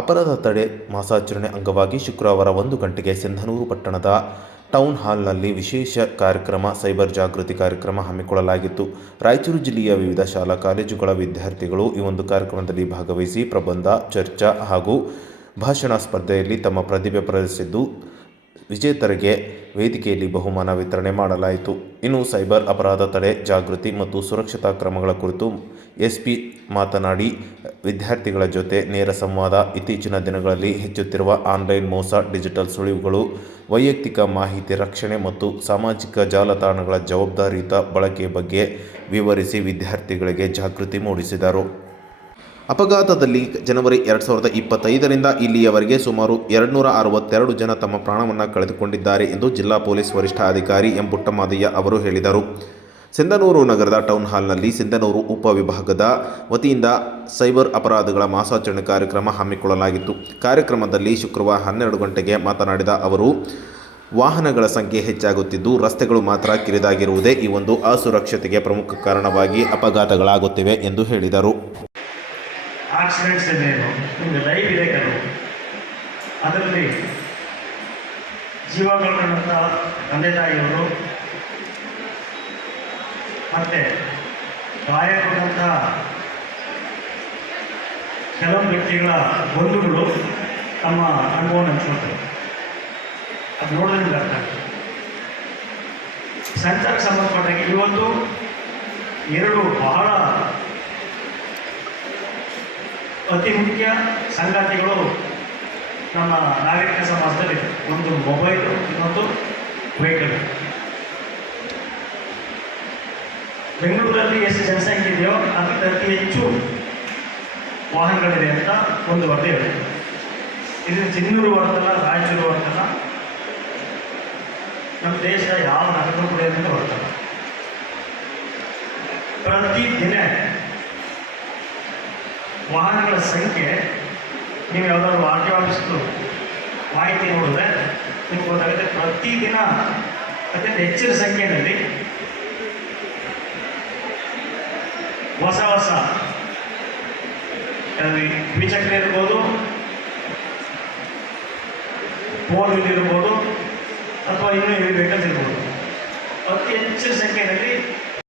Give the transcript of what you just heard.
ಅಪರಾಧ ತಡೆ ಮಾಸಾಚರಣೆ ಅಂಗವಾಗಿ ಶುಕ್ರವಾರ ಒಂದು ಗಂಟೆಗೆ ಸಿಂಧನೂರು ಪಟ್ಟಣದ ಟೌನ್ ಹಾಲ್ನಲ್ಲಿ ವಿಶೇಷ ಕಾರ್ಯಕ್ರಮ, ಸೈಬರ್ ಜಾಗೃತಿ ಕಾರ್ಯಕ್ರಮ ಹಮ್ಮಿಕೊಳ್ಳಲಾಗಿತ್ತು. ರಾಯಚೂರು ಜಿಲ್ಲೆಯ ವಿವಿಧ ಶಾಲಾ ಕಾಲೇಜುಗಳ ವಿದ್ಯಾರ್ಥಿಗಳು ಈ ಒಂದು ಕಾರ್ಯಕ್ರಮದಲ್ಲಿ ಭಾಗವಹಿಸಿ ಪ್ರಬಂಧ, ಚರ್ಚಾ ಹಾಗೂ ಭಾಷಣ ಸ್ಪರ್ಧೆಯಲ್ಲಿ ತಮ್ಮ ಪ್ರತಿಭೆ ಪ್ರದರ್ಶಿಸಿದ್ದು ವಿಜೇತರಿಗೆ ವೇದಿಕೆಯಲ್ಲಿ ಬಹುಮಾನ ವಿತರಣೆ ಮಾಡಲಾಯಿತು. ಇನ್ನು ಸೈಬರ್ ಅಪರಾಧ ತಡೆ, ಜಾಗೃತಿ ಮತ್ತು ಸುರಕ್ಷತಾ ಕ್ರಮಗಳ ಕುರಿತು ಎಸ್ಪಿ ಮಾತನಾಡಿ, ವಿದ್ಯಾರ್ಥಿಗಳ ಜೊತೆ ನೇರ ಸಂವಾದ, ಇತ್ತೀಚಿನ ದಿನಗಳಲ್ಲಿ ಹೆಚ್ಚುತ್ತಿರುವ ಆನ್ಲೈನ್ ಮೋಸ, ಡಿಜಿಟಲ್ ಸುಳಿವುಗಳು, ವೈಯಕ್ತಿಕ ಮಾಹಿತಿ ರಕ್ಷಣೆ ಮತ್ತು ಸಾಮಾಜಿಕ ಜಾಲತಾಣಗಳ ಜವಾಬ್ದಾರಿಯುತ ಬಳಕೆ ಬಗ್ಗೆ ವಿವರಿಸಿ ವಿದ್ಯಾರ್ಥಿಗಳಿಗೆ ಜಾಗೃತಿ ಮೂಡಿಸಿದರು. ಅಪಘಾತದಲ್ಲಿ ಜನವರಿ ಎರಡು ಸಾವಿರದ ಇಪ್ಪತ್ತೈದರಿಂದ ಇಲ್ಲಿಯವರೆಗೆ ಸುಮಾರು ಎರಡುನೂರ ಅರವತ್ತೆರಡು ಜನ ತಮ್ಮ ಪ್ರಾಣವನ್ನು ಕಳೆದುಕೊಂಡಿದ್ದಾರೆ ಎಂದು ಜಿಲ್ಲಾ ಪೊಲೀಸ್ ವರಿಷ್ಠಾಧಿಕಾರಿ ಎಂ ಪುಟ್ಟಮಾದಯ್ಯ ಅವರು ಹೇಳಿದರು. ಸಿಂಧನೂರು ನಗರದ ಟೌನ್ ಹಾಲ್ನಲ್ಲಿ ಸಿಂಧನೂರು ಉಪವಿಭಾಗದ ವತಿಯಿಂದ ಸೈಬರ್ ಅಪರಾಧಗಳ ಮಾಸಾಚರಣೆ ಕಾರ್ಯಕ್ರಮ ಹಮ್ಮಿಕೊಳ್ಳಲಾಗಿತ್ತು. ಕಾರ್ಯಕ್ರಮದಲ್ಲಿ ಶುಕ್ರವಾರ ಹನ್ನೆರಡು ಗಂಟೆಗೆ ಮಾತನಾಡಿದ ಅವರು, ವಾಹನಗಳ ಸಂಖ್ಯೆ ಹೆಚ್ಚಾಗುತ್ತಿದ್ದು ರಸ್ತೆಗಳು ಮಾತ್ರ ಕಿರಿದಾಗಿರುವುದೇ ಈ ಒಂದು ಅಸುರಕ್ಷತೆಗೆ ಪ್ರಮುಖ ಕಾರಣವಾಗಿ ಅಪಘಾತಗಳಾಗುತ್ತಿವೆ ಎಂದು ಹೇಳಿದರು. ಆಕ್ಸಿಡೆಂಟ್ಸ್ ಏನೇನು ನಿಮಗೆ ಲೈವ್ ಇದೆ ಕೆಲವು ಅದರಲ್ಲಿ ಜೀವ ಕಳ್ಕೊಂಡಂಥ ತಂದೆ ತಾಯಿಯವರು ಮತ್ತು ಗಾಯಗೊಂಡಂಥ ಕೆಲವು ವ್ಯಕ್ತಿಗಳ ಬಂಧುಗಳು ತಮ್ಮ ಅನುಭವವನ್ನು ಹಂಚ್ಕೊಳ್ತಾರೆ. ಅದು ನೋಡಿದ್ರೆ ನಿಮ್ಗೆ ಅರ್ಥ ಆಗ್ತದೆ ಸಂಚಾರಕ್ಕೆ ಸಂಬಂಧಪಟ್ಟಾಗಿ ಇವತ್ತು ಎರಡು ಬಹಳ ಅತಿ ಮುಖ್ಯ ಸಂಗತಿಗಳು ನಮ್ಮ ನಾಗರಿಕ ಸಮಾಜದಲ್ಲಿ ಒಂದು ಮೊಬೈಲು ಇನ್ನೊಂದು ವೆಹಿಕಲ್. ಬೆಂಗಳೂರಲ್ಲಿ ಎಷ್ಟು ಜನಸಂಖ್ಯೆ ಇದೆಯೋ ಅದಕ್ಕೆ ಅತಿ ಹೆಚ್ಚು ವಾಹನಗಳಿದೆ ಅಂತ ಒಂದು ವರದಿ ಇದೆ. ಇದು ಚಿನ್ನೂರು ಬರ್ತಲ್ಲ ರಾಯಚೂರು ಬರ್ತಲ್ಲ ನಮ್ಮ ದೇಶದ ಯಾವ ನಗರ ಕೂಡ ಪ್ರತಿ ಪ್ರತಿದಿನ ವಾಹನಗಳ ಸಂಖ್ಯೆ, ನೀವು ಯಾವುದಾದ್ರು ಆರ್ ಟಿ ಆಫೀಸ್ದು ಮಾಹಿತಿ ನೋಡಿದ್ರೆ ನಿಮ್ಗೆ ಗೊತ್ತಾಗುತ್ತೆ ಪ್ರತಿದಿನ ಅತ್ಯಂತ ಹೆಚ್ಚಿನ ಸಂಖ್ಯೆಯಲ್ಲಿ ಹೊಸ ಹೊಸ ದ್ವಿಚಕ್ರ ಇರ್ಬೋದು, ಫೋರ್ ವೀಲ್ ಇರ್ಬೋದು, ಅಥವಾ ಇನ್ನೂ ವೆಹಿಕಲ್ಸ್ ಇರ್ಬೋದು. ಅತಿ ಹೆಚ್ಚಿನ ಸಂಖ್ಯೆಯಲ್ಲಿ